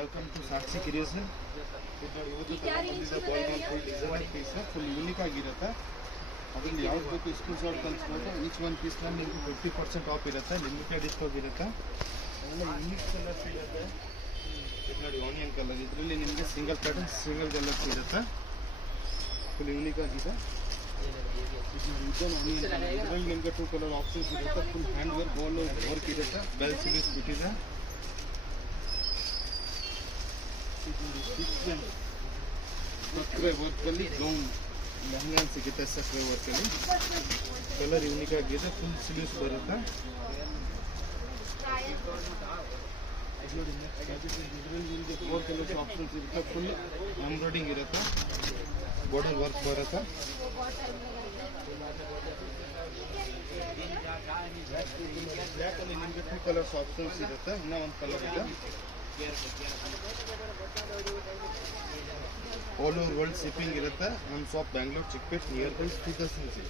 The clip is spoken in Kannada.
Welcome to Sakshi creation. ಇವತ್ತು full design piece full unique ಆಗಿರುತ್ತೆ. ಅದರಲ್ಲಿ ಯಾವ್ದು ಬೇಕು ಸ್ಕ್ರೀನ್ ಶಾಟ್ ಕಳಿಸ್ಬೋದು. ಈಚ್ ಒಂದು ಪೀಸ್ನಲ್ಲಿ ನಿಮಗೆ 50% ಆಫ್ ಇರುತ್ತೆ, ಲಿಮಿಟೆಡ್ ಸ್ಟಾಕ್ ಇರುತ್ತೆ. ಎಲ್ಲ ಯೂನಿಕ್ ಕಲರ್ಸ್ ಇರುತ್ತೆ. ಇದು ನೋಡಿ ಆನಿಯನ್ ಕಲರ್, ಇದರಲ್ಲಿ ನಿಮಗೆ ಸಿಂಗಲ್ ಪ್ಯಾಟರ್ನ್ ಸಿಂಗಲ್ ಕಲರ್ಸ್ ಇರುತ್ತೆ. ಫುಲ್ ಯೂನಿಕ್ ಆಗಿದೆ. ಇದರಲ್ಲಿ ನಿಮಗೆ 2 ಕಲರ್ ಆಪ್ಷನ್ಸ್ ಇರುತ್ತೆ. ಫುಲ್ ಹ್ಯಾಂಡ್ ವರ್ಕ್ ಗೋಲ್ ವರ್ಕ್ ಇರುತ್ತೆ. ಬೆಲ್ ಸಿರೀಸ್ ಬಿಟ್ಟಿದೆ. ಸಕ್ರೆ ವರ್ಕಲ್ಲಿ ಗೌನ್ ಲೆಹಂಗಾ ಸಿಗುತ್ತೆ. ಸಕ್ರೆ ವರ್ಕಲ್ಲಿ ಕಲರ್ ಯೂನಿಕ್ ಆಗಿದೆ. ಫುಲ್ ಸ್ಲೀವ್ಸ್ ಬರುತ್ತೆ. ಇದರಲ್ಲಿ ನಿಮಗೆ 4 ಕಲರ್ಸ್ ಆಪ್ಷನ್ಸ್ ಇರುತ್ತೆ. ಫುಲ್ ಎಂಬ್ರಾಯ್ಡಿಂಗ್ ಇರುತ್ತೆ, ಬಾರ್ಡರ್ ವರ್ಕ್ ಬರುತ್ತೆ. ಬ್ಲ್ಯಾಕಲ್ಲಿ ನಿಮಗೆ 2 ಕಲರ್ಸ್ ಆಪ್ಷನ್ಸ್ ಇರುತ್ತೆ. ಇನ್ನೂ ಒಂದು ಕಲರ್ ಇದೆ. ಆಲ್ ಓವರ್ ವರ್ಲ್ಡ್ ಶಿಪ್ಪಿಂಗ್ ಇರುತ್ತೆ. ನಮ್ಮ shop Bangalore Chickpet near by 2006.